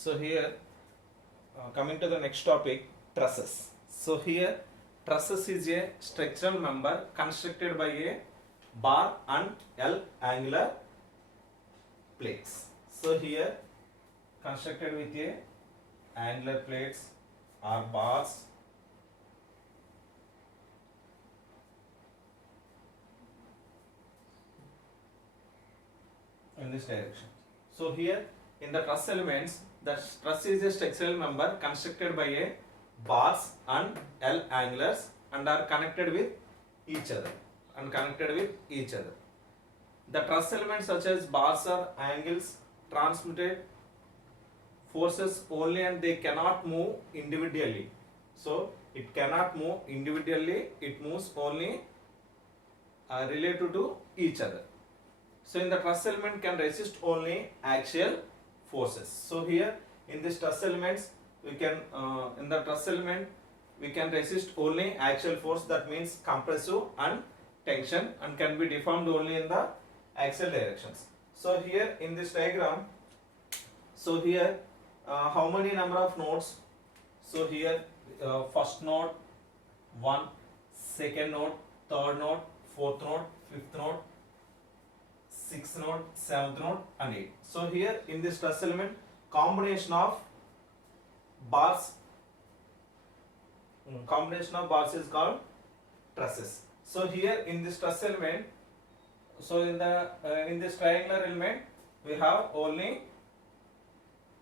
So here, coming to the next topic, trusses. So here, trusses is a structural member constructed by a bar and L angular plates. So here, constructed with a angular plates or bars in this direction. So here in the truss elements, the truss is a structural member constructed by a bars and L angulars and are connected with each other The truss elements such as bars or angles transmitted forces only and they cannot move individually. So it cannot move individually, it moves only related to each other. So in the truss element can resist only axial forces. So here in this truss elements we can in the truss element we can resist only axial force, that means compressive and tension, and can be deformed only in the axial directions. So here in this diagram, so here how many number of nodes? So here first node 1, second node, third node, fourth node, fifth node, 6th node, 7th node and 8. So here in this truss element, combination of bars is called trusses. So here in this truss element, so in this triangular element we have only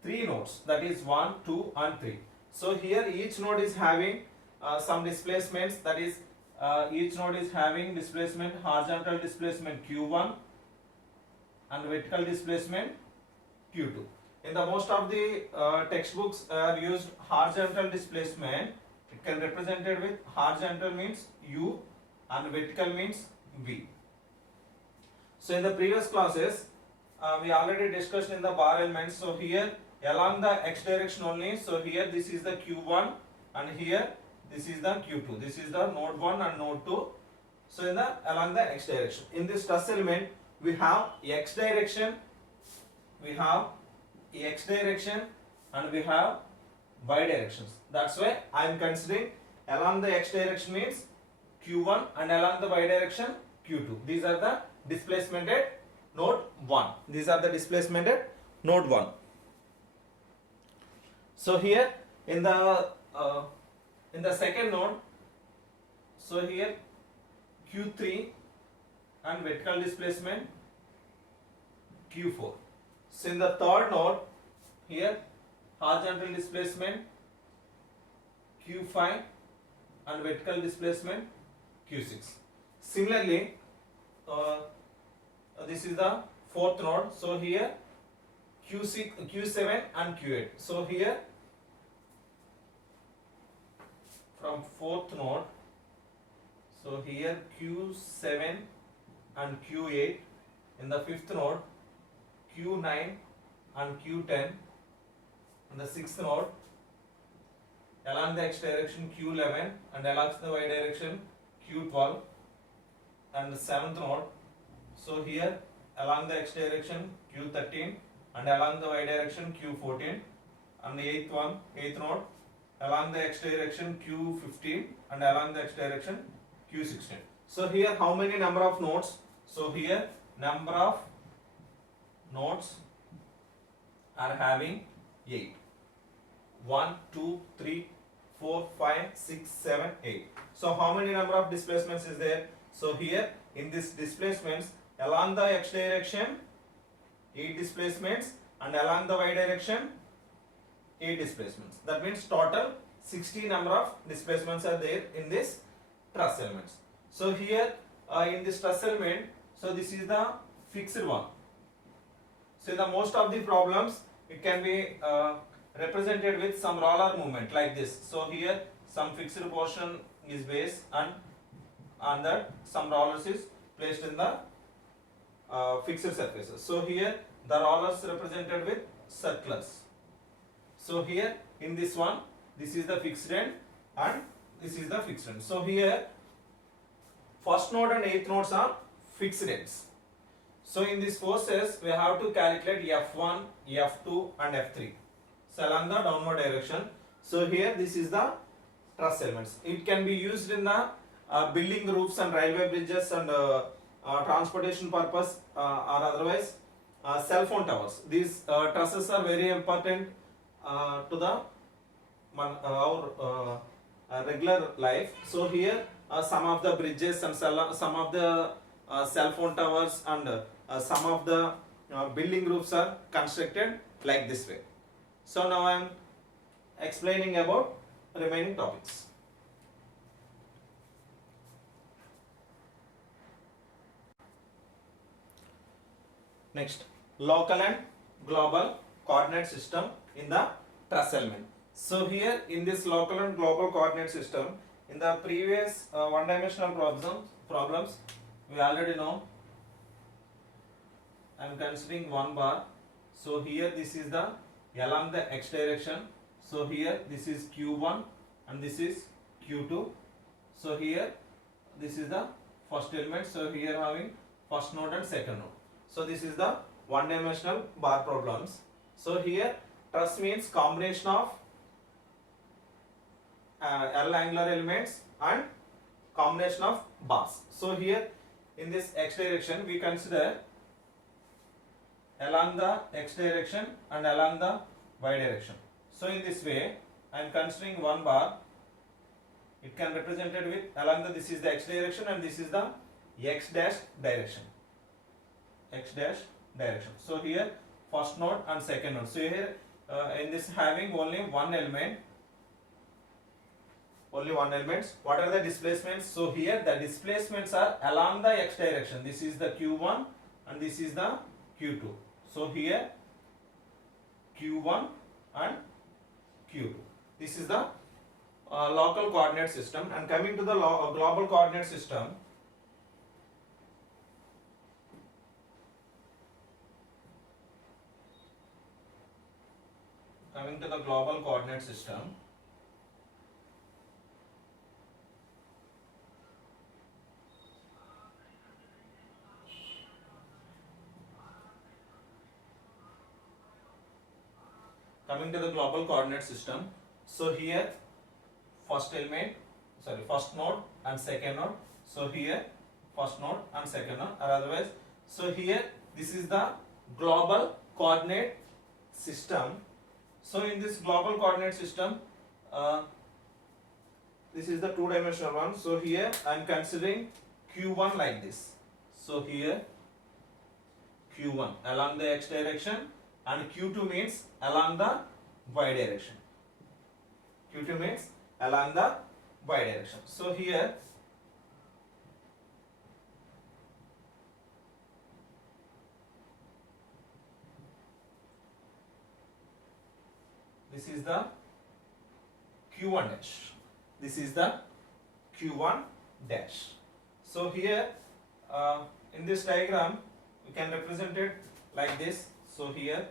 3 nodes, that is 1, 2 and 3. So here each node is having some displacements, that is each node is having displacement, horizontal displacement q1 and vertical displacement q2. In the most of the textbooks are used horizontal displacement. It can represented with horizontal means u and vertical means v. So in the previous classes we already discussed in the bar elements. So here along the x direction only, so here this is the q1 and here this is the q2. This is the node 1 and node 2. So in the along the x direction. In this truss element we have x direction and we have y directions. That's why I am considering along the x direction means q1 and along the y direction q2. These are the displacement at node 1. So here in the second node, so here q3 and vertical displacement q4. So in the third node, here horizontal displacement q5 and vertical displacement q6. Similarly, this is the fourth node. So here q6, q7 and q8. So here from fourth node, so here q7 and q8. In the fifth node q9 and q10. In the sixth node along the x direction q11 and along the y direction q12. And the seventh node, so here along the x direction q13 and along the y direction q14. And the eighth node along the x direction q15 and along the x direction q16. So here how many number of nodes? So here number of nodes are having 8. 1, 2, 3, 4, 5, 6, 7, 8. So how many number of displacements is there? So here in this displacements along the x direction 8 displacements and along the y direction 8 displacements. That means total 60 number of displacements are there in this truss elements. So here in this truss element, so this is the fixed one. So in the most of the problems it can be represented with some roller movement like this. So here some fixed portion is base and on that some rollers is placed in the fixed surfaces. So here the rollers represented with circlers. So here in this one, this is the fixed end and this is the fixed end. So here first node and eighth nodes are fixed ends. So in these forces we have to calculate F1, F2 and F3. So along the downward direction. So here this is the truss elements. It can be used in the building roofs and railway bridges and transportation purpose or otherwise cell phone towers. These trusses are very important to the our regular life. So here some of the bridges and some of the cell phone towers and some of the building roofs are constructed like this way. So now I am explaining about remaining topics. Next, local and global coordinate system in the truss element. So here in this local and global coordinate system, in the previous one-dimensional problems, we already know. I am considering one bar. So here this is the along the x direction. So here this is q1 and this is q2. So here this is the first element. So here having first node and second node. So this is the one-dimensional bar problems. So here truss means combination of L angular elements and combination of bars. So here in this x direction we consider along the x direction and along the y direction. So in this way I am considering one bar. It can be represented with along the this is the x direction and this is the x dash direction. X dash direction. So here first node and second node. So here in this having only one element. Only one element. What are the displacements? So here the displacements are along the x direction. This is the q1 and this is the q2. So here q1 and q2. This is the local coordinate system. And coming to the global coordinate system, so here first node and second node. So here first node and second node or otherwise. So here this is the global coordinate system. So in this global coordinate system, this is the two-dimensional one. So here I am considering q1 like this. So here q1 along the x direction and q2 means along the y direction. q2 means along the y direction. So here this is the q1 dash. This is the q1 dash. So here in this diagram we can represent it like this. So here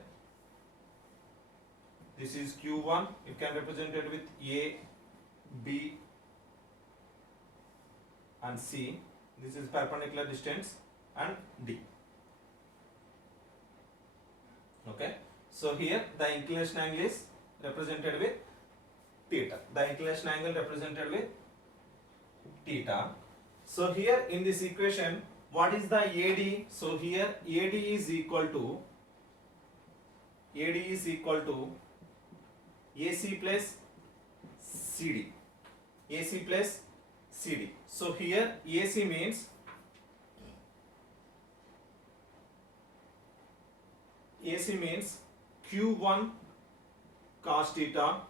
this is q1. It can represent it with a, b and c. This is perpendicular distance and d. Okay. So here the inclination angle is represented with theta. The inclination angle represented with theta. So here in this equation, what is the AD? So here AD is equal to AC plus CD. AC plus CD. So here AC means Q1 cos theta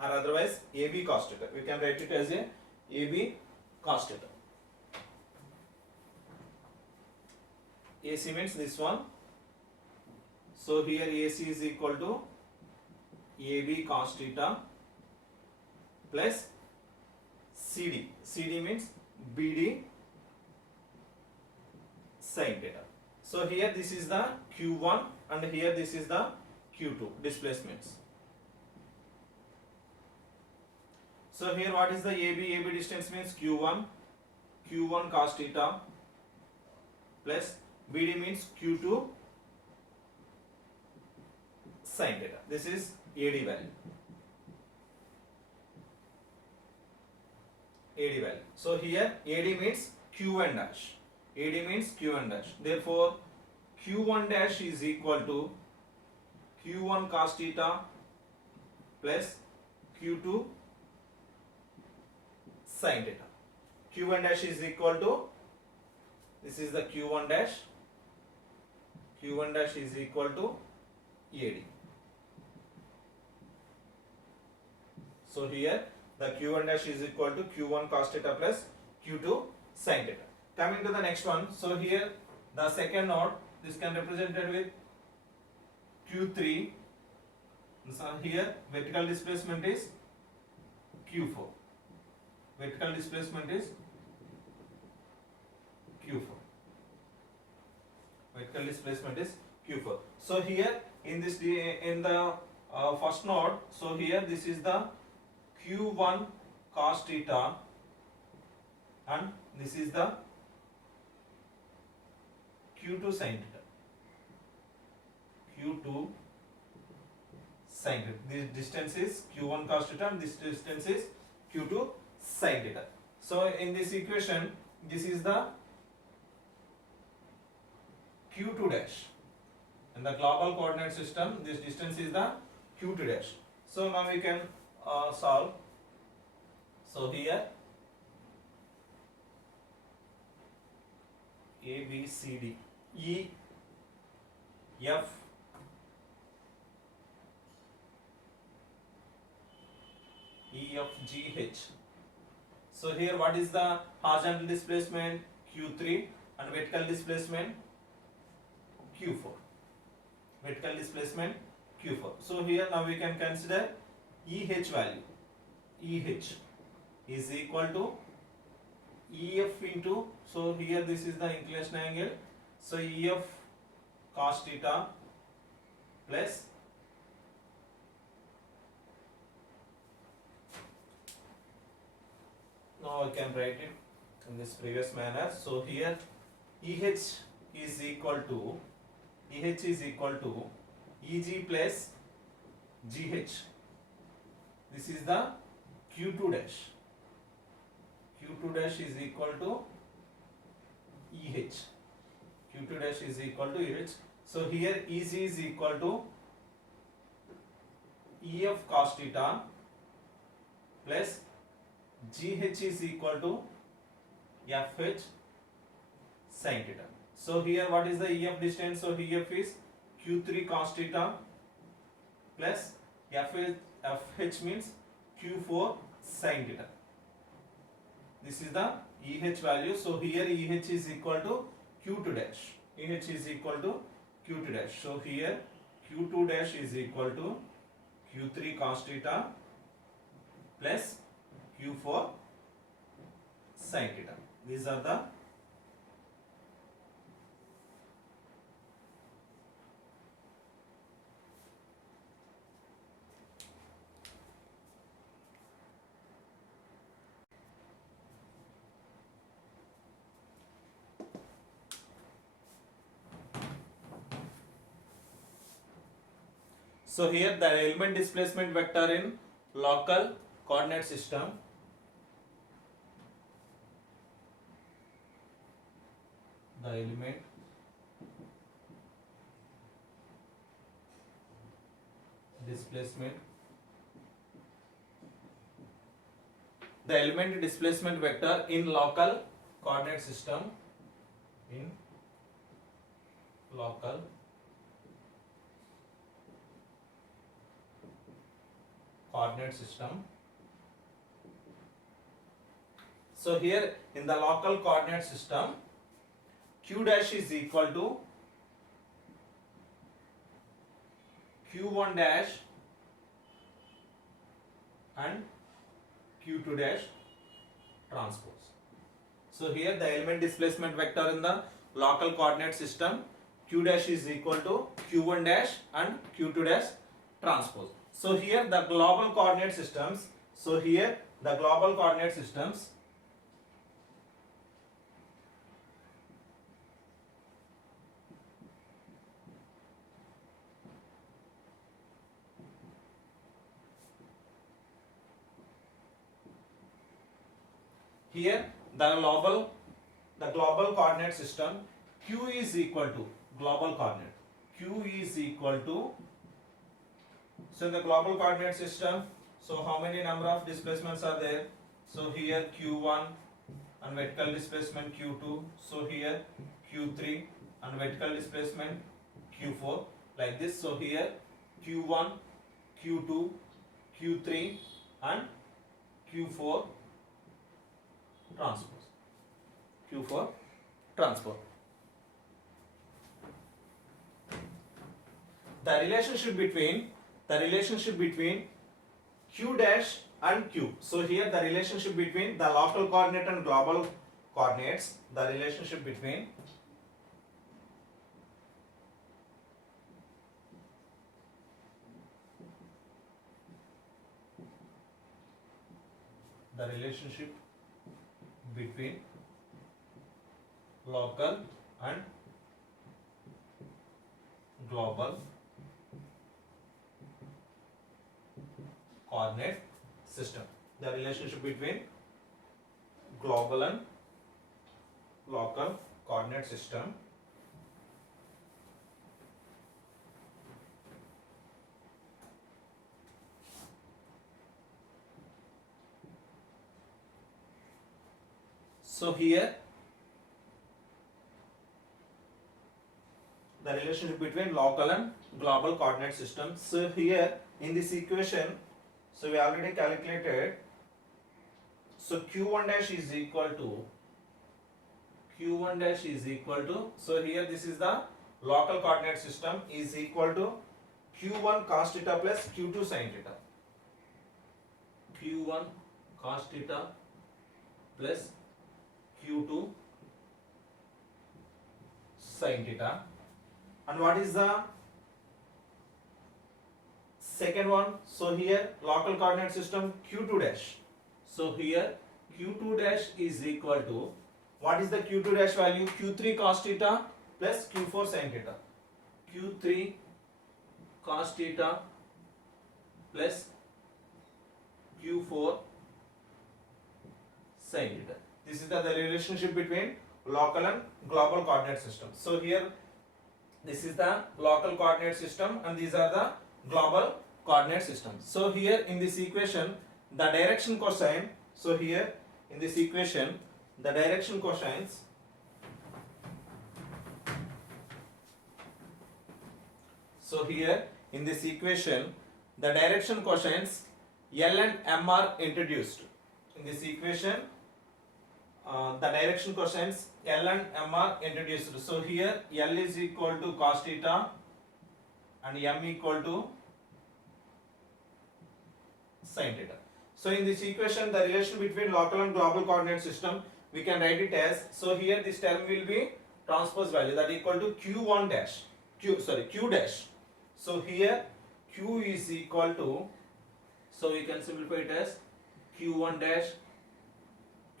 or otherwise AB cos theta. We can write it as a AB cos theta. AC means this one. So here AC is equal to AB cos theta plus CD. CD means BD sin theta. So here this is the Q1 and here this is the Q2 displacements. So here what is the AB? AB distance means Q1 cos theta plus BD means Q2 sine theta. This is AD value. AD value. So here AD means Q1 dash. AD means Q1 dash. Therefore, Q1 dash is equal to Q1 cos theta plus Q2 sin theta. Q1 dash is equal to, this is the Q1 dash. Q1 dash is equal to AD. So here the Q1 dash is equal to Q1 cos theta plus Q2 sin theta. Coming to the next one. So here the second node, this can represented with Q3. So here vertical displacement is Q4. Vertical displacement is Q4. Vertical displacement is Q4. So here in this, in the first node, so here this is the Q1 cos theta and this is the Q2 sin theta. Q2 sin theta. This distance is Q1 cos theta and this distance is Q2 sin theta. So in this equation, this is the Q2 dash. In the global coordinate system, this distance is the Q2 dash. So now we can solve. So here A, B, C, D, E, F, E, F, G, H. So here what is the horizontal displacement? Q3 and vertical displacement Q4. Vertical displacement Q4. So here now we can consider EH value. EH is equal to EF into, so here this is the inclination angle. So EF cos theta plus now I can write it in this previous manner. So here EH is equal to EG plus GH. This is the Q2 dash. Q2 dash is equal to EH. Q2 dash is equal to EH. So here EG is equal to EF cos theta plus GH is equal to FH sin theta. So here what is the EF distance? So EF is Q3 cos theta plus FH means Q4 sin theta. This is the EH value. So here EH is equal to Q2 dash. EH is equal to Q2 dash. So here Q2 dash is equal to Q3 cos theta plus Q4 sin theta. These are the So here the element displacement vector in local coordinate system. The element displacement vector in local coordinate system, in local coordinate system. So here in the local coordinate system, Q dash is equal to Q1 dash and Q2 dash transpose. So here the element displacement vector in the local coordinate system, Q dash is equal to Q1 dash and Q2 dash transpose. So here the global coordinate systems, here the global coordinate system q is equal to global coordinate q is equal to, so in the global coordinate system, so how many number of displacements are there? So here q1 and vertical displacement q2, so here q3 and vertical displacement q4, like this. So here q1, q2, q3 and q4 transpose, q4 transpose. The relationship between q dash and q. So here the relationship between the local coordinate and global coordinates, the relationship between local and global coordinate system. The relationship between global and local coordinate system. So here the relationship between local and global coordinate system. So here in this equation, so we already calculated, so q1 dash is equal to, so here this is the local coordinate system, is equal to q1 cos theta plus q2 sin theta, q1 cos theta plus q2 sin theta. And what is the second one? So here local coordinate system q2 dash. So here q2 dash is equal to, what is the q2 dash value? q3 cos theta plus q4 sin theta, q3 cos theta plus q4 sin theta. This is the relationship between local and global coordinate system. So here this is the local coordinate system and these are the global coordinate systems. So here in this equation the direction cosine, so here in this equation the direction cosines, so here in this equation the direction cosines L and M are introduced. In this equation the direction cosines L and M are introduced. So here L is equal to cos theta and M equal to sin theta. So in this equation the relation between local and global coordinate system we can write it as, so here this term will be transpose value, that equal to q1 dash, q dash. So here q is equal to, so we can simplify it as q1 dash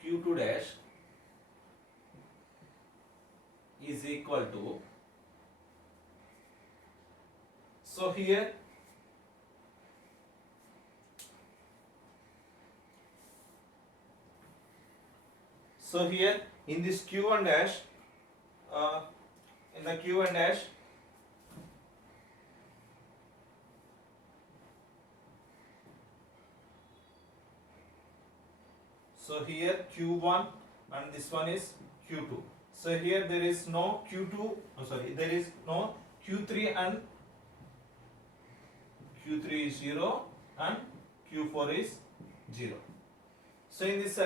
q2 dash is equal to, so here in this q1 dash, in the q1 dash, so here q1 and this one is q2. So here there is no q2, there is no q3 and q3 is 0 and q4 is 0. So in this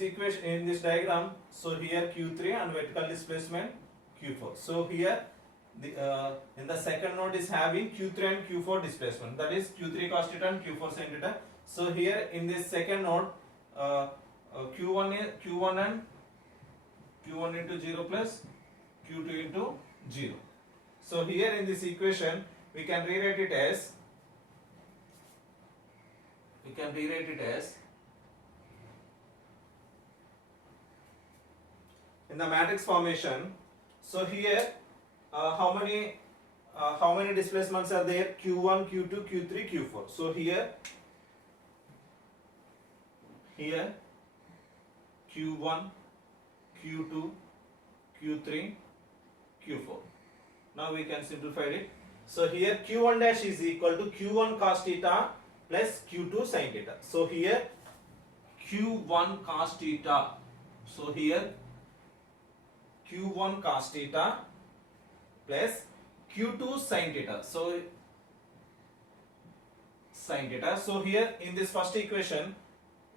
equation, in this diagram, so here q3 and vertical displacement q4. So here in the second node is having q3 and q4 displacement, that is q3 cos theta and q4 sin theta. So here in this second node q1 and q1 into 0 plus q2 into 0. So here in this equation we can rewrite it as, in the matrix formation. So here how many displacements are there? q1, q2, q3, q4. So here Q1, Q2, Q3, Q4. Now we can simplify it. So here Q1 dash is equal to Q1 cos theta plus Q2 sin theta. So here Q1 cos theta. So here Q1 cos theta plus Q2 sin theta. So sin theta. So here in this first equation,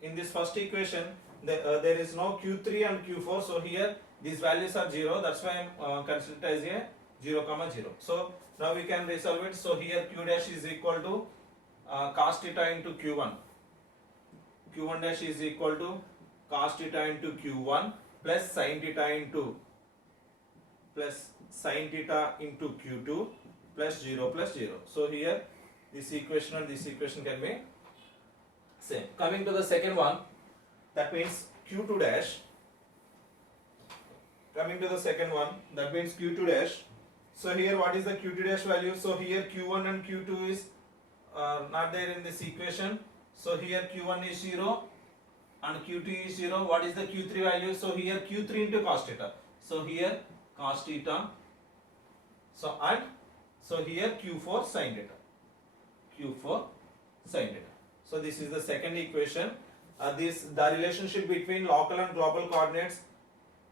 there is no Q3 and Q4. So here these values are 0. That's why I am considered as a 0, 0. So now we can resolve it. So here Q dash is equal to cos theta into Q1. Q1 dash is equal to cos theta into Q1 plus sin theta into Q2 plus 0 plus 0. So here this equation and this equation can be same. Coming to the second one, that means Q2 dash. Coming to the second one, that means Q2 dash. So here what is the Q2 dash value? So here Q1 and Q2 is not there in this equation. So here Q1 is 0 and Q2 is 0. What is the Q3 value? So here Q3 into cos theta. So here cos theta. So here Q4 sin theta. Q4 sin theta. So this is the second equation. The relationship between local and global coordinates.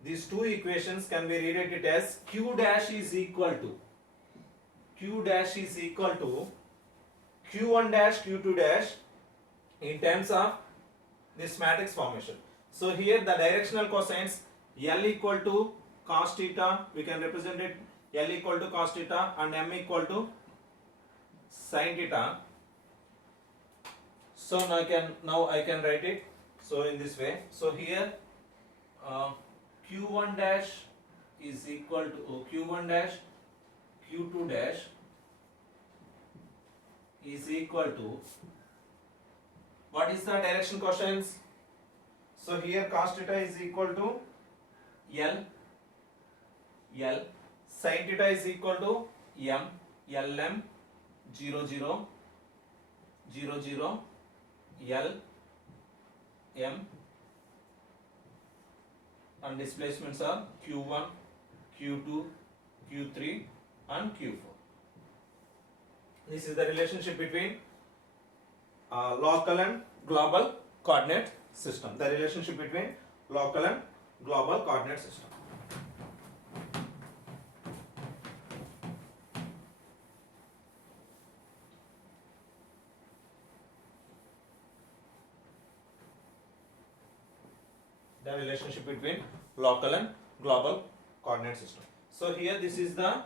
These two equations can be rewritten as Q dash is equal to Q1 dash Q2 dash in terms of this matrix formation. So here the directional cosines L equal to cos theta, we can represent it L equal to cos theta and M equal to sin theta. So now I can write it so in this way. So here Q1 dash is equal to Q1 dash Q2 dash is equal to, what is the direction cosines? So here cos theta is equal to L sin theta is equal to LM 0 0 L M, and displacements are Q1, Q2, Q3 and Q4. This is the relationship between local and global coordinate system. The relationship between local and global coordinate system. The relationship between local and global coordinate system. So here this is the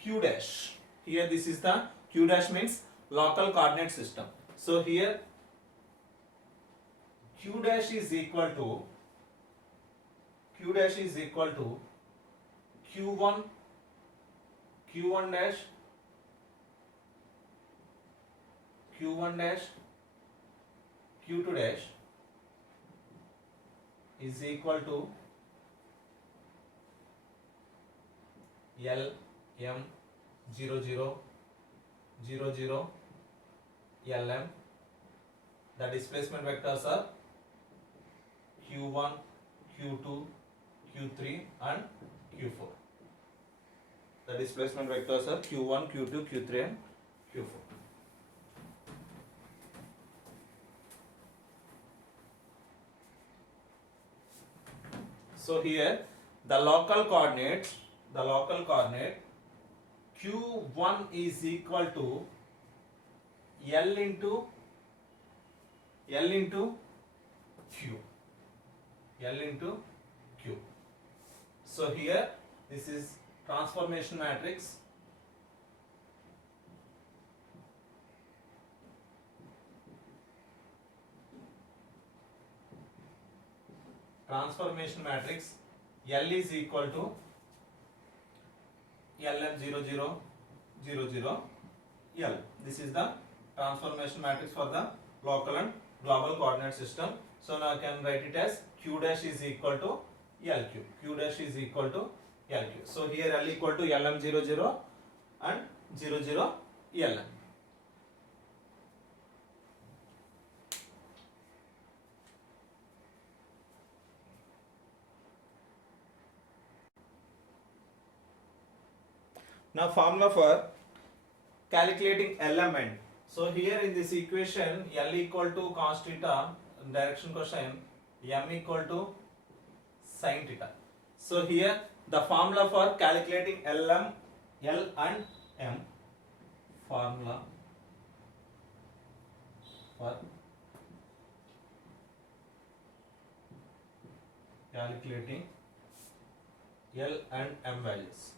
Q dash. Here this is the Q dash means local coordinate system. So here Q dash is equal to Q1 dash Q2 dash is equal to L M 0 0 LM. The displacement vectors are Q1, Q2, Q3 and Q4. The displacement vectors are Q1, Q2, Q3 and Q4. So here the local coordinate Q1 is equal to L into Q. So here this is transformation matrix. Transformation matrix L is equal to LM 0 0 L. This is the transformation matrix for the local and global coordinate system. So now I can write it as Q dash is equal to LQ. Q dash is equal to LQ. So here L equal to LM 0 0 and 0 0 LM. Now formula for calculating element. So here in this equation, L equal to cos theta, direction question, M equal to sin theta. So here the formula for calculating L and M, formula for calculating L and M values.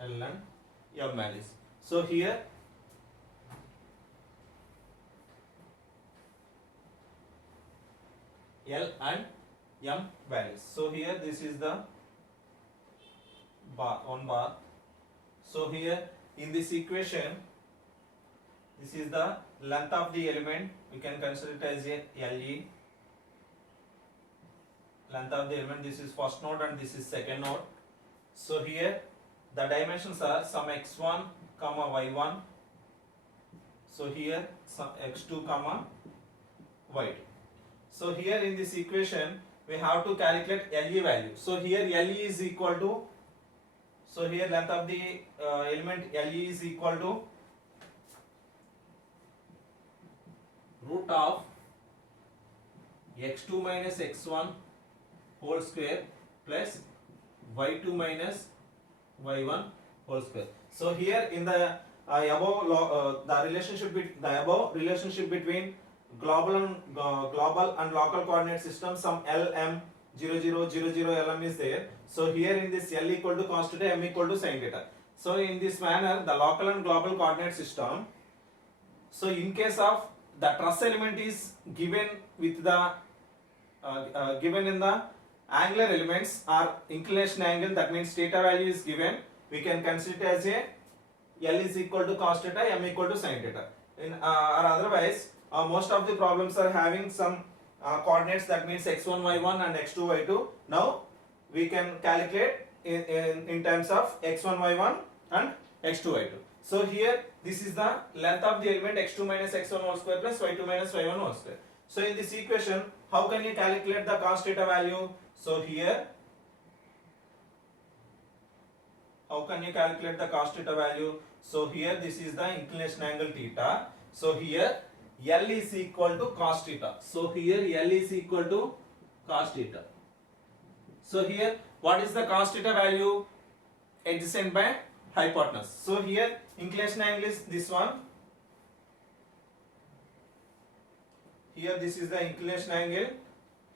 L and M values. So here L and M values. So here this is the bar, one bar. So here in this equation, this is the length of the element. We can consider it as a LE. Length of the element. This is first node and this is second node. So here the dimensions are some x1 comma y1. So here some x2 comma y2. So here in this equation we have to calculate LE value. So here LE is equal to, so here length of the element LE is equal to root of x2 minus x1 whole square plus y2 minus y1 whole square. So here in the above the relationship between global and local coordinate system, some LM 0000 LM is there. So here in this L equal to cos theta, M equal to sin theta. So in this manner the local and global coordinate system, so in case of the truss element is given with the given in the angular elements or inclination angle, that means theta value is given, we can consider it as a L is equal to cos theta, M equal to sin theta. In or otherwise most of the problems are having some coordinates, that means x1 y1 and x2 y2. Now we can calculate in terms of x1 y1 and x2 y2. So here this is the length of the element x2 minus x1 whole square plus y2 minus y1 whole square. So in this equation, how can you calculate the cos theta value? So here, how can you calculate the cos theta value? So here this is the inclination angle theta. So here L is equal to cos theta. So here L is equal to cos theta. So here what is the cos theta value? Adjacent by hypotenuse. So here inclination angle is this one. Here this is the inclination angle.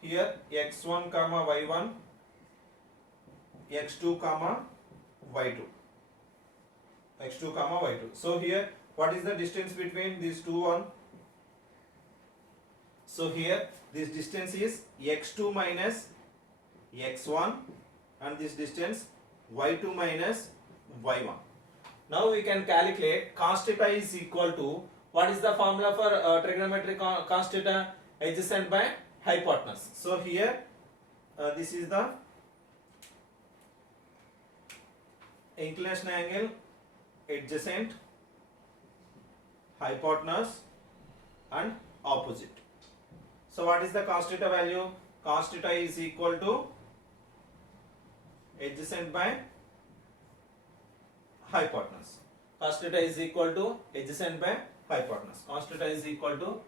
Here x1 comma y1, x2 comma y2, x2 comma y2. So here what is the distance between these two one? So here this distance is x2 minus x1 and this distance y2 minus y1. Now we can calculate cos theta is equal to, what is the formula for trigonometric cos theta? Adjacent by hypotenuse. So here this is the inclination angle adjacent, hypotenuse and opposite. So what is the cos theta value? Cos theta is equal to adjacent by hypotenuse. Cos theta is equal to adjacent by hypotenuse. Cos theta is equal to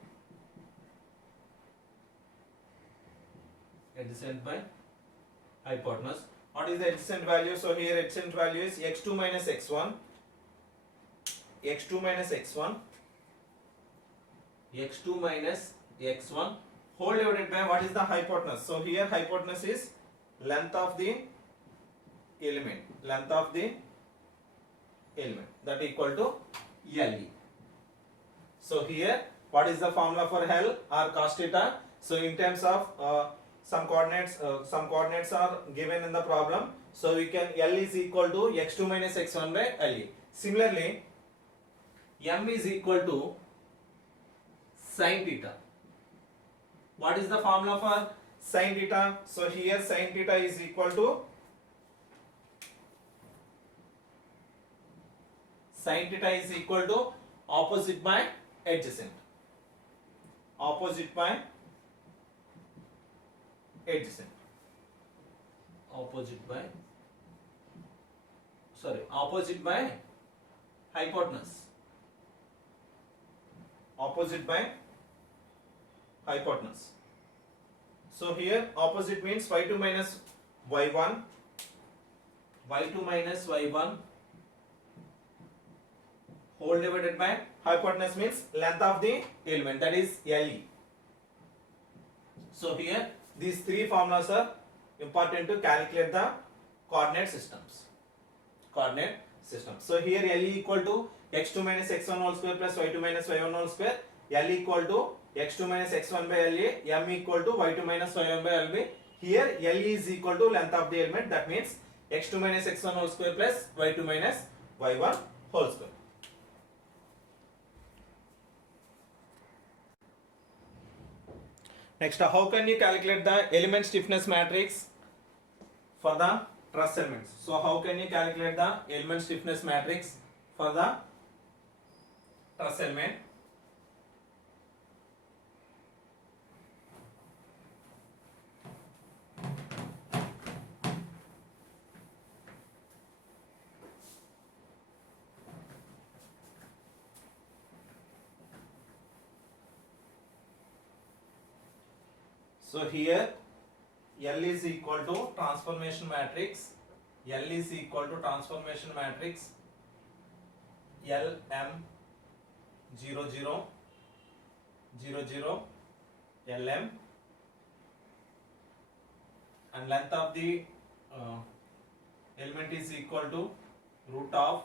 adjacent by hypotenuse. What is the adjacent value? So here adjacent value is x2 minus x1, x2 minus x1, x2 minus x1 whole divided by what is the hypotenuse? So here hypotenuse is length of the element, that equal to LE. So here what is the formula for L or cos theta? So in terms of some coordinates are given in the problem. So we can, L is equal to x2 minus x1 by LE. Similarly, M is equal to sin theta. What is the formula for sin theta? So here sin theta is equal to opposite by adjacent. Opposite by adjacent. opposite by hypotenuse. Opposite by hypotenuse. So here opposite means y2 minus y1, y2 minus y1 whole divided by hypotenuse means length of the element, that is LE. So here these three formulas are important to calculate the coordinate systems. So here LE equal to x2 minus x1 whole square plus y2 minus y1 whole square. L equal to x2 minus x1 by LA. M equal to y2 minus y1 by LB. Here LE is equal to length of the element, that means x2 minus x1 whole square plus y2 minus y1 whole square. Next, how can you calculate the element stiffness matrix for the truss elements? So how can you calculate the element stiffness matrix for the truss element? So here L is equal to transformation matrix. L is equal to transformation matrix L M 0 0 0 0 L M, and length of the element is equal to root of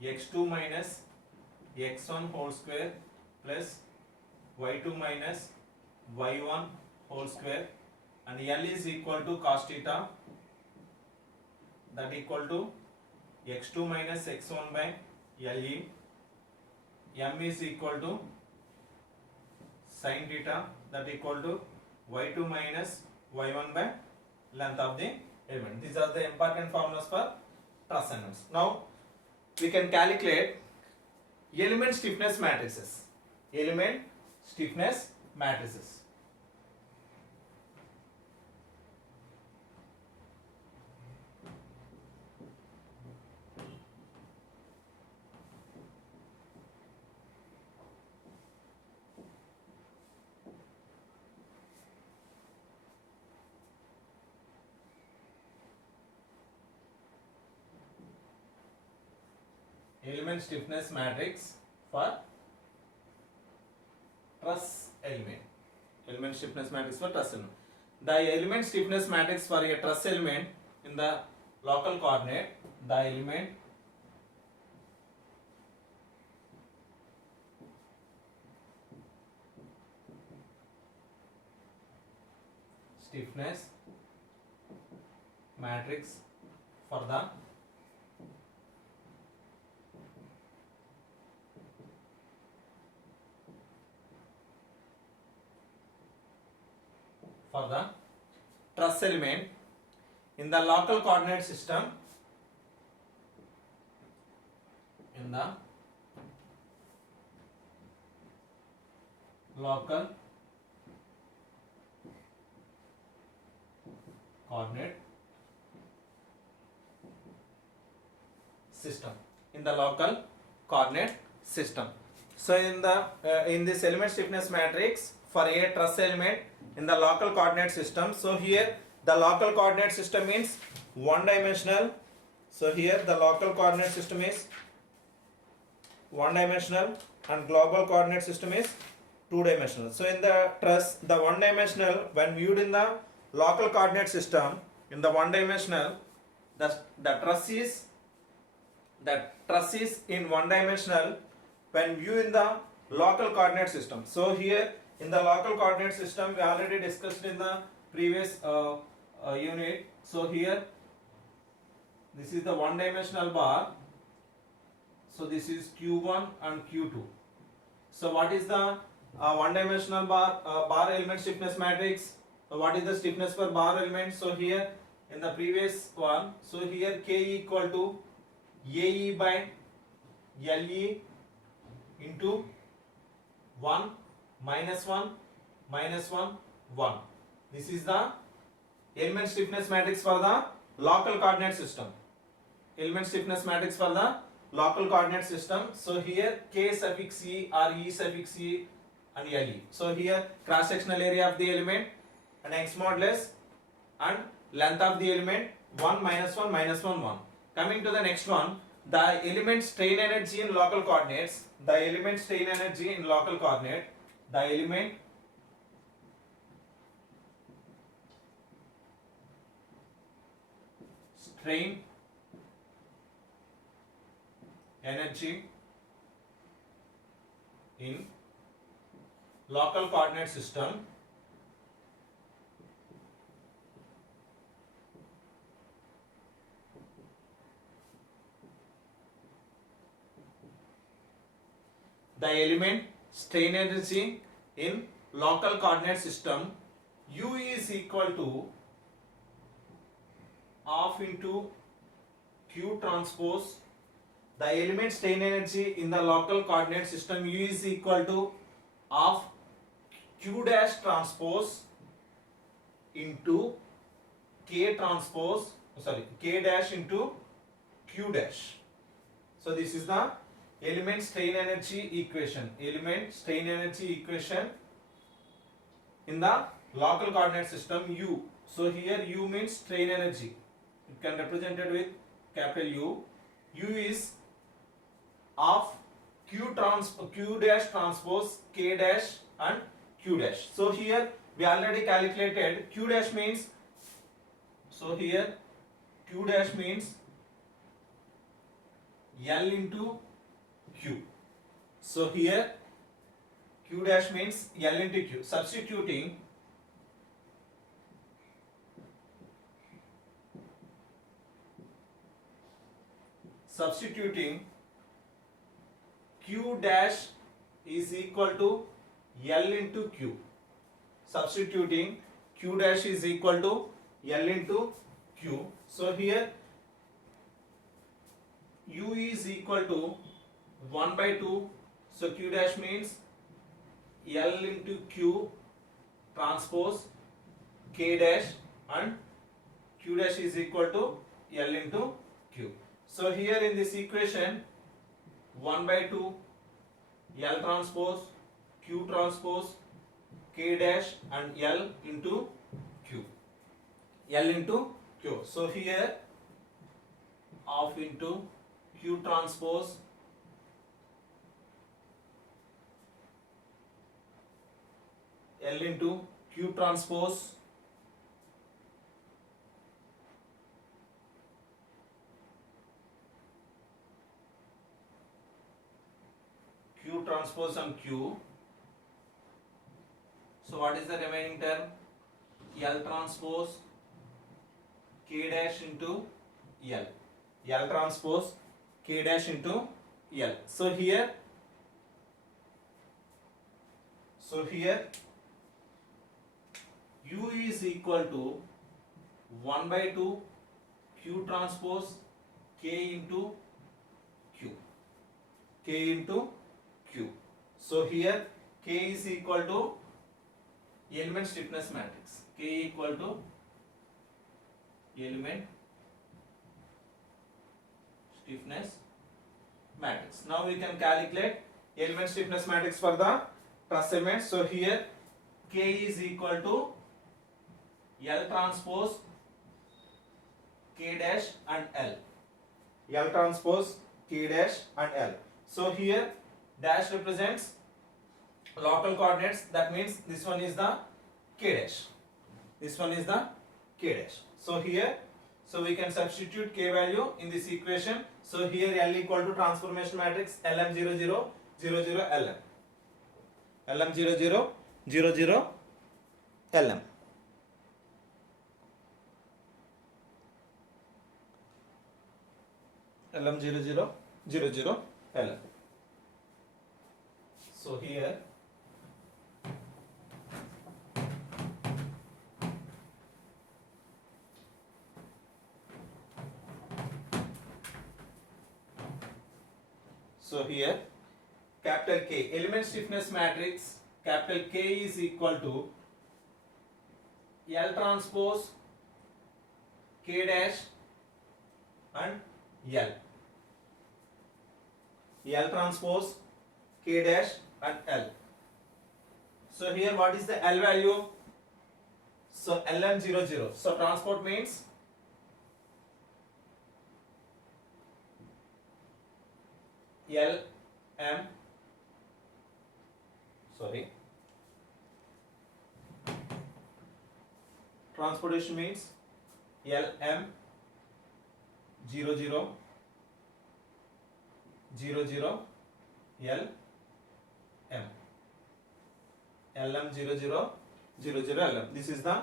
x2 minus x1 whole square plus y2 minus y1 whole square, and L is equal to cos theta, that equal to x2 minus x1 by LE. M is equal to sin theta, that equal to y2 minus y1 by length of the element. These are the important formulas for truss elements. Now we can calculate element stiffness matrices. Element stiffness matrices. Element stiffness matrix for truss element. Element stiffness matrix for truss element. The element stiffness matrix for a truss element in the local coordinate, the element stiffness matrix for the truss element in the local coordinate system, in the local coordinate system, in the local coordinate system. So in this element stiffness matrix for a truss element in the local coordinate system, so here the local coordinate system means one dimensional. So here the local coordinate system is one dimensional and global coordinate system is two dimensional. So in the truss, the one dimensional, when viewed in the local coordinate system, in the one dimensional, the truss is in one dimensional when viewed in the local coordinate system. So here in the local coordinate system, we already discussed in the previous unit. So here this is the one dimensional bar. So this is Q1 and Q2. So what is the one dimensional bar element stiffness matrix? So what is the stiffness for bar element? So here in the previous one, so here K equal to AE by LE into 1 minus 1 minus 1 1. This is the element stiffness matrix for the local coordinate system. element stiffness matrix for the local coordinate system. So here K suffix E or E suffix E and LE. So here cross sectional area of the element and X modulus and length of the element 1 minus 1 minus 1 1. Coming to the next one, the element strain energy in local coordinates. The element strain energy in local coordinate. The element strain energy in local coordinate system the element strain energy in local coordinate system U is equal to half into Q transpose. The element strain energy in the local coordinate system U is equal to half Q dash transpose into K transpose, K dash into Q dash. So this is the element strain energy equation. Element strain energy equation in the local coordinate system U. So here U means strain energy. It can represented with capital U. U is of Q dash transpose K dash and Q dash. So here we already calculated Q dash means, so here Q dash means L into Q. So here Q dash means L into Q. Substituting Q dash is equal to L into Q. Substituting Q dash is equal to L into Q. So here U is equal to 1 by 2. So Q dash means L into Q transpose K dash and Q dash is equal to L into Q. So here in this equation 1 by 2 L transpose Q transpose K dash and L into Q. L into Q. So here half into Q transpose L into Q transpose Q transpose and Q. So what is the remaining term? L transpose K dash into L. L transpose K dash into L. So here U is equal to 1 by 2 Q transpose K into Q. K into Q. So here K is equal to element stiffness matrix. K equal to element stiffness matrix. Now we can calculate element stiffness matrix for the truss element. So here K is equal to L transpose K dash and L. L transpose K dash and L. So here dash represents local coordinates. That means this one is the K dash. This one is the K dash. So here, so we can substitute K value in this equation. So here L equal to transformation matrix LM 0 0 0 0 LM. LM 0 0 0 0 LM. LM 0 0 0 0 LM. So here capital K element stiffness matrix capital K is equal to L transpose K dash and L. L transpose K dash and L. So here what is the L value? So LM00. So transport means L M, sorry, transportation means L M 00 00 L M, L M 00 00 L M. This is the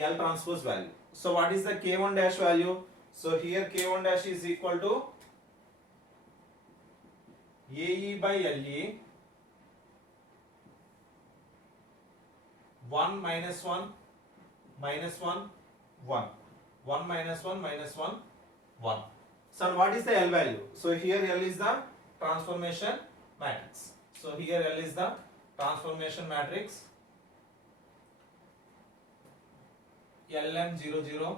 L transpose value. So what is the K1 dash value? So here K1 dash is equal to AE by LE 1 minus 1 minus 1 1 1 minus 1 minus 1 1. So what is the L value? So here L is the transformation matrix. So here L is the transformation matrix. LM00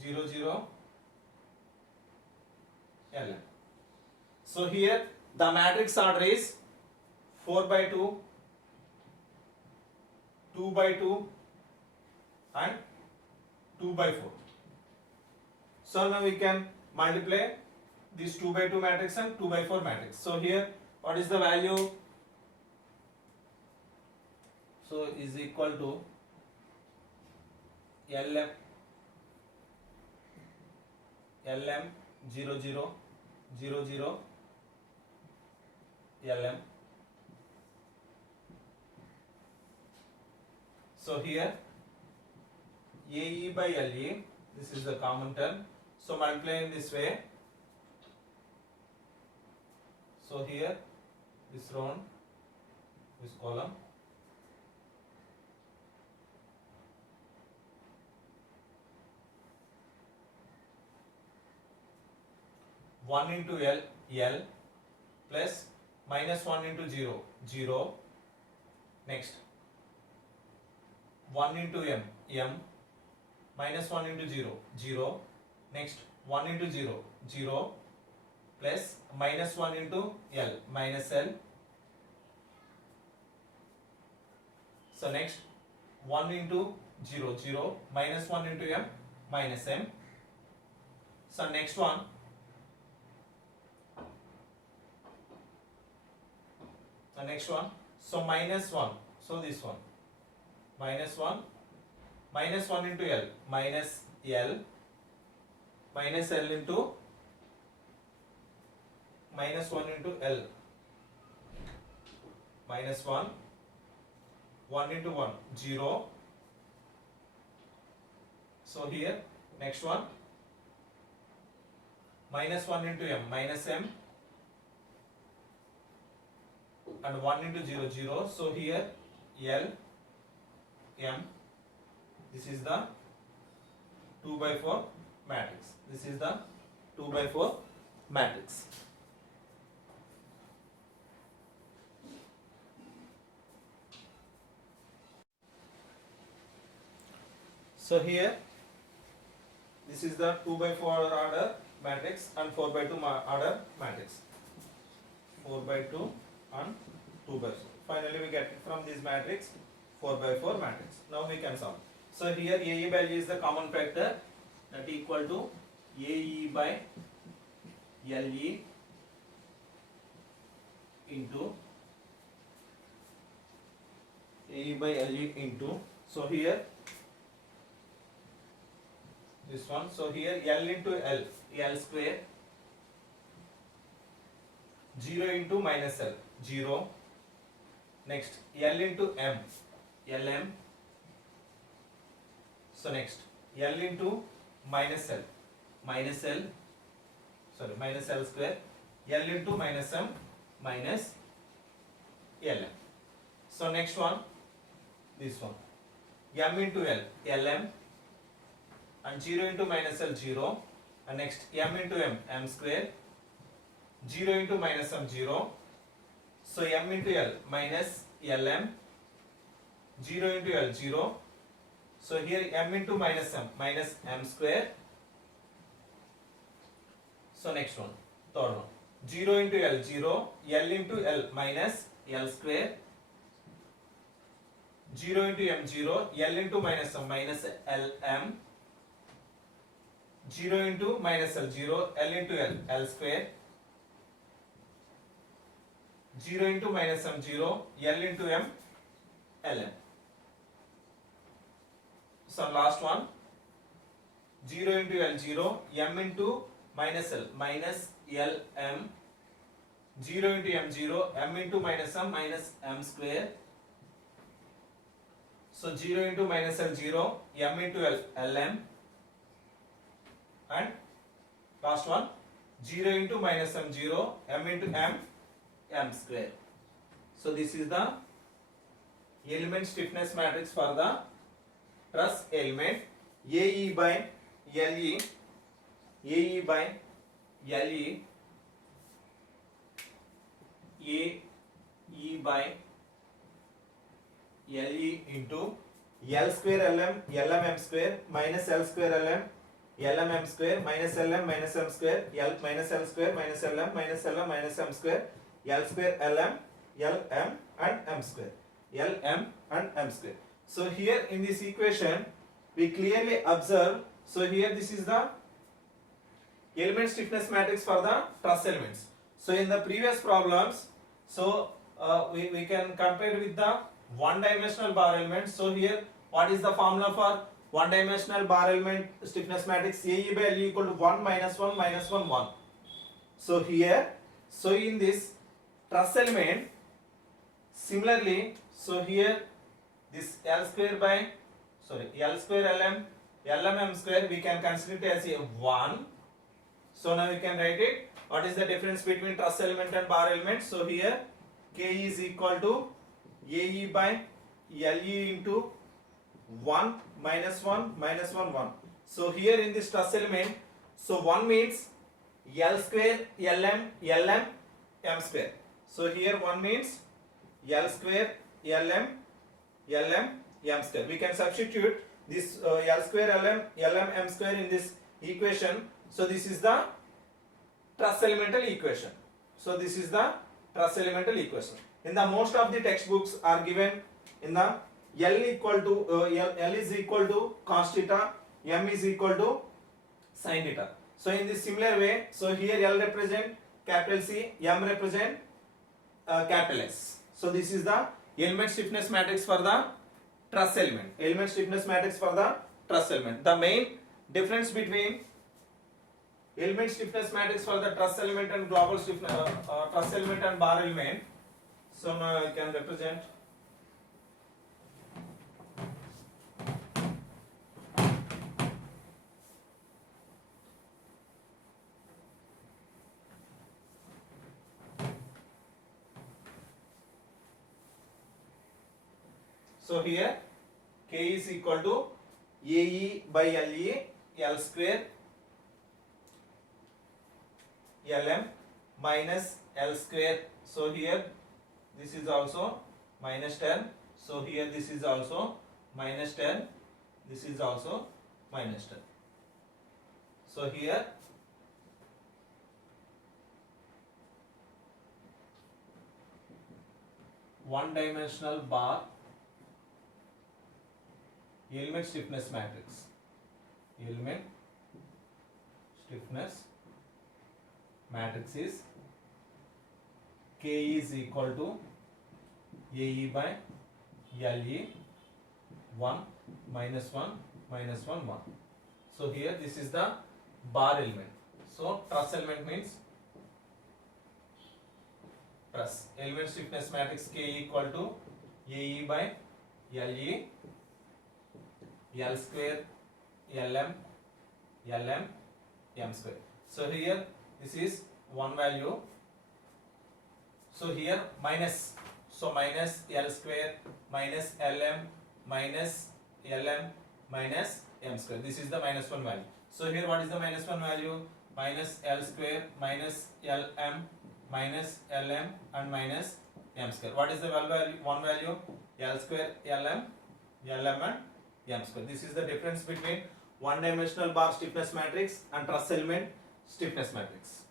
00 LM. So here the matrix order is 4 by 2, 2 by 2 and 2 by 4. So now we can multiply this 2 by 2 matrix and 2 by 4 matrix. So here what is the value? So is equal to LM 00 00 LM. So here AE by LE, this is the common term. So multiply in this way. So here this round, this column. One into L plus minus 1 into 0 0. Next 1 into M minus 1 into 0 0. Next 1 into 0 0 plus minus 1 into L minus L. So next 1 into 0 0 minus 1 into M minus M. So next one, the next one, so minus 1, so this one minus 1 into L minus L minus L into minus 1 into L minus 1 1 into 1 0. So here next one minus 1 into M minus M and 1 into 0 0. So here L M, this is the 2 by 4 matrix. This is the 2 by 4 matrix. So here this is the 2 by 4 order matrix and 4 by 2 order matrix. 4 by 2 and 2 by 4. Finally we get it from this matrix 4 by 4 matrix. Now we can solve. So here AE by LE is the common factor, that equal to AE by LE into AE by LE into, so here this one, so here L into L, L square, 0 into minus L, 0. Next L into M, LM. So next L into minus L, minus L, sorry, minus L square, L into minus M, minus LM. So next one, this one, M into L, LM, and 0 into minus L, 0, and next M into M, M square, 0 into minus M, 0. So M into L minus LM, 0 into L, 0. So here M into minus M square, So next one, third one. 0 into L, 0, L into L minus L square. 0 into M, 0, L into minus M minus LM. 0 into minus L, 0, L into L, L square. 0 into minus M, 0, L into M, Lm. So last one, 0 into L, 0, M into minus L, minus Lm. 0 into M, 0, M into minus M, minus M square. So 0 into minus L, 0, M into L, Lm. And last one, 0 into minus M, 0, M into M, M square. So this is the element stiffness matrix for the truss element. AE by LE, AE by LE, AE by LE into L square LM, LM M square minus L square LM, LM M square minus LM minus M square, L minus L square minus LM minus LM minus M square, L square LM, LM and M square, LM and M square. So here in this equation we clearly observe, so here this is the element stiffness matrix for the truss elements. So in the previous problems, so we can compare with the one dimensional bar element. So here what is the formula for one dimensional bar element stiffness matrix? AE by LE equal to 1 minus 1 minus 1 1. So here, so in this truss element, similarly, so here this L square by, L square LM, LM square we can consider it as a 1. So now we can write it. What is the difference between truss element and bar element? So here K is equal to AE by LE into 1 minus 1 minus 1 1. So here in this truss element, so 1 means L square LM LM M square. So here 1 means L square LM LM M square. We can substitute this L square LM LM M square in this equation. So this is the truss elemental equation. So this is the truss elemental equation. In the most of the textbooks are given in the L equal to L is equal to cos theta, M is equal to sin theta. So in this similar way, so here L represent capital C, M represent capital S. So this is the element stiffness matrix for the truss element. Element stiffness matrix for the truss element. The main difference between element stiffness matrix for the truss element and global stiffness truss element and bar element. So now I can represent. So here K is equal to AE by LE, L square LM minus L square. So here this is also minus 10. So here this is also minus 10. This is also minus 10. So here one dimensional bar element stiffness matrix. Element stiffness matrix is K is equal to AE by LE 1 minus 1 minus 1 1. So here this is the bar element. So truss element means truss. Element stiffness matrix K equal to AE by LE L square LM LM M square. So here this is one value. So here minus. So minus L square minus LM minus LM minus M square. This is the minus 1 value. So here what is the minus 1 value? Minus L square minus LM minus LM and minus M square. What is the value? One value L square LM LM and M square. This is the difference between one dimensional bar stiffness matrix and truss element. stiffness matrix.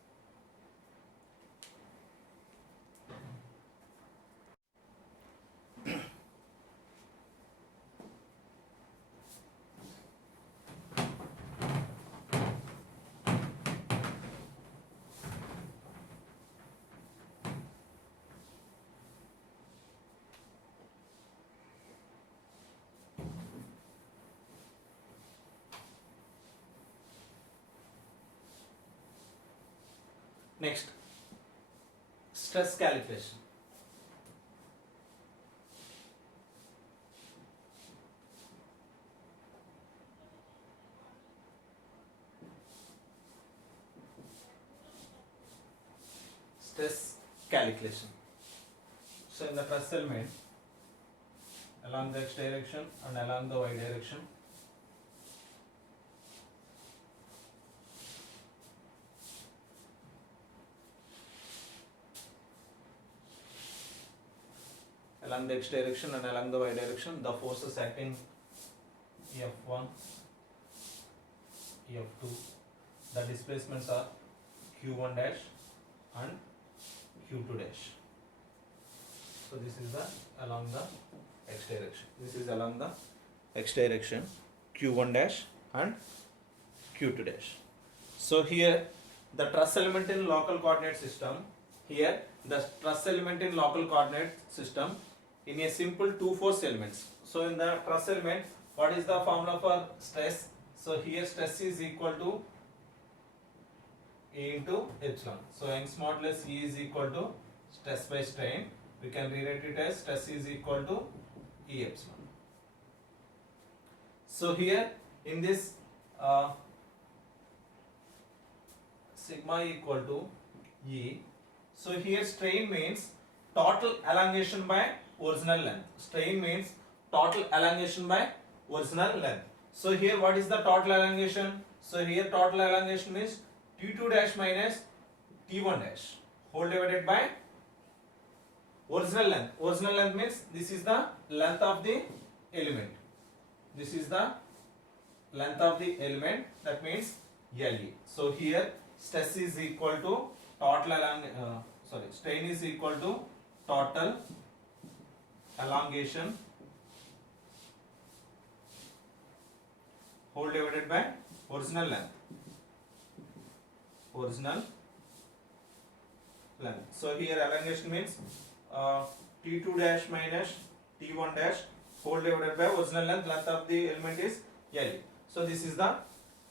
Next, stress calculation. Stress calculation. So in the truss element, along the x direction and along the y direction, along the x direction and along the y direction, the forces acting F1, F2, the displacements are Q1 dash and Q2 dash. So this is the along the x direction. This is along the x direction, Q1 dash and Q2 dash. So here the truss element in local coordinate system. Here the truss element in local coordinate system in a simple two force elements. So in the truss element, what is the formula for stress? So here stress is equal to E into epsilon. So Young's modulus E is equal to stress by strain. We can rewrite it as stress is equal to E epsilon. So here in this sigma equal to E. So here strain means total elongation by original length. Strain means total elongation by original length. So here what is the total elongation? So here total elongation is T2 dash minus T1 dash whole divided by original length. Original length means this is the length of the element. This is the length of the element, that means LE. So here stress is equal to total strain is equal to total elongation whole divided by original length. Original length. So here elongation means T2 dash minus T1 dash whole divided by original length. Length of the element is L. So this is the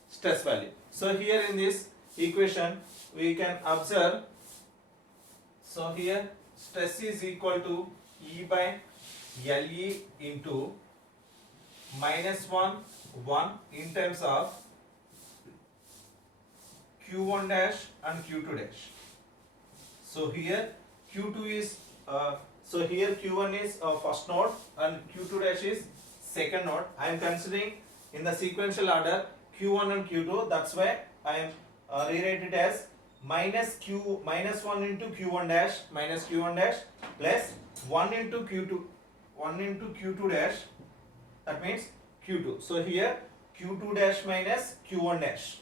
stress value. So here in this equation we can observe. So here stress is equal to E by LE into minus 1 in terms of Q1 dash and Q2 dash. So here Q2 is so here Q1 is first node and Q2 dash is second node. I am considering in the sequential order Q1 and Q2. That's why I am rewrite it as minus 1 into Q1 dash minus Q1 dash plus 1 into Q2 dash, that means Q2. So here Q2 dash minus Q1 dash.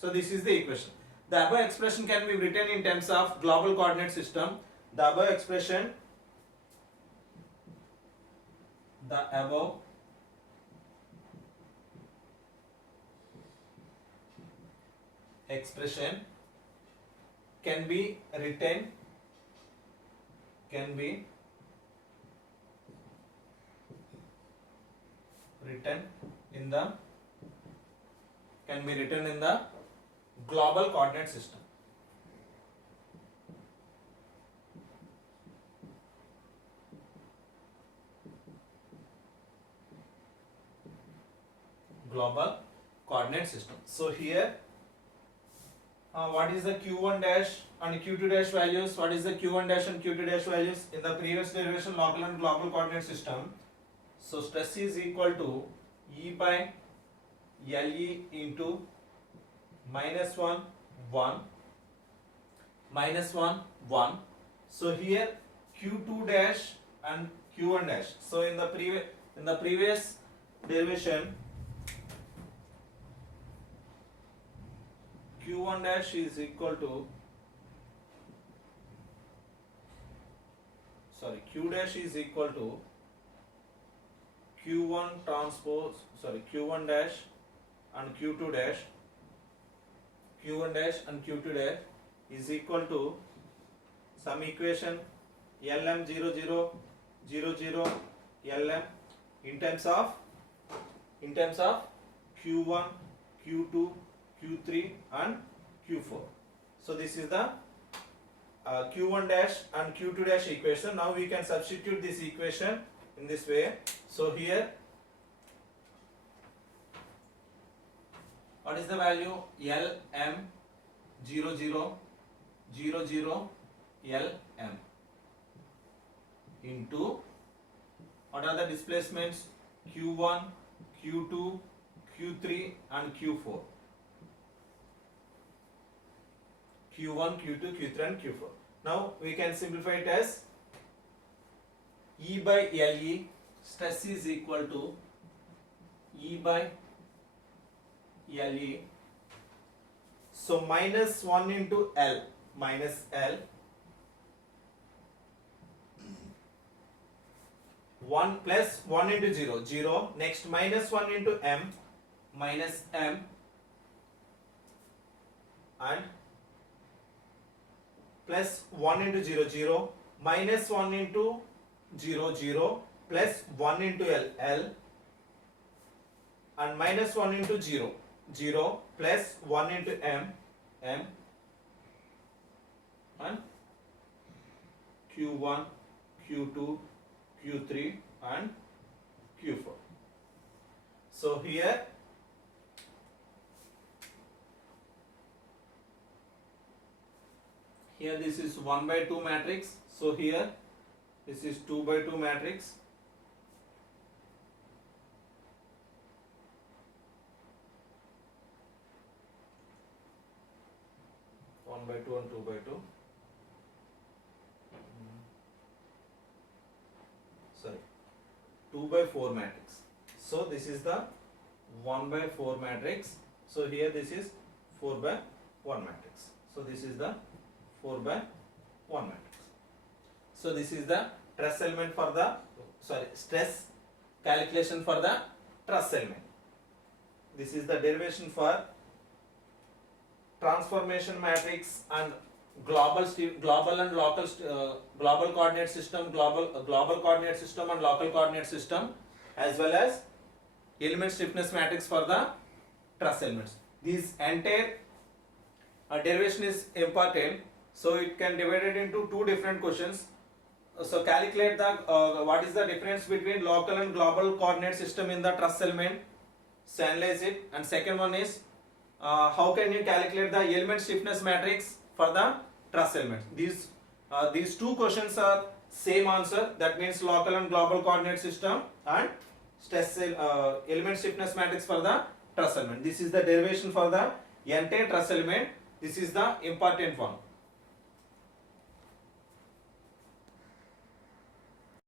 So this is the equation. The above expression can be written in terms of global coordinate system. The above expression can be written in the global coordinate system. Global coordinate system. So here what is the Q1 dash and Q2 dash values? What is the Q1 dash and Q2 dash values in the previous derivation, local and global coordinate system? So stress is equal to E by LE into minus 1 1. So here Q2 dash and Q1 dash. So in the previous derivation q1 dash is equal to, sorry, q dash is equal to q1 transpose, sorry, q1 dash and q2 dash, q1 dash and q2 dash is equal to some equation lm0000 lm in terms of q1, q2, q3 and q4. So this is the q1 dash and q2 dash equation. Now we can substitute this equation in this way. So here what is the value? lm0000 lm into what are the displacements? q1, q2, q3 and q4. q1, q2, q3 and q4. Now we can simplify it as E by LE, stress is equal to E by LE. So minus 1 into L, minus L, 1 plus 1 into 0, 0. Next minus 1 into M, minus M, and plus 1 into 0, 0. Minus 1 into 0, 0. Plus 1 into L, L. And minus 1 into 0, 0. Plus 1 into M, M. And Q1, Q2, Q3 and Q4. So here this is 1 by 2 matrix. So here this is 2 by 2 matrix. One by 2 and 2 by 2. Sorry, 2 by 4 matrix. So this is the 1 by 4 matrix. So here this is 4 by 1 matrix. So this is the 4 by 1 matrix. So this is the truss element for the, stress calculation for the truss element. This is the derivation for transformation matrix and global and local global coordinate system, global coordinate system and local coordinate system, as well as element stiffness matrix for the truss elements. This entire derivation is important, so it can divide it into two different questions. So calculate the what is the difference between local and global coordinate system in the truss element. So analyze it. And second one is how can you calculate the element stiffness matrix for the truss element. These two questions are same answer, that means local and global coordinate system and stress element stiffness matrix for the truss element. This is the derivation for the entire truss element. This is the important one.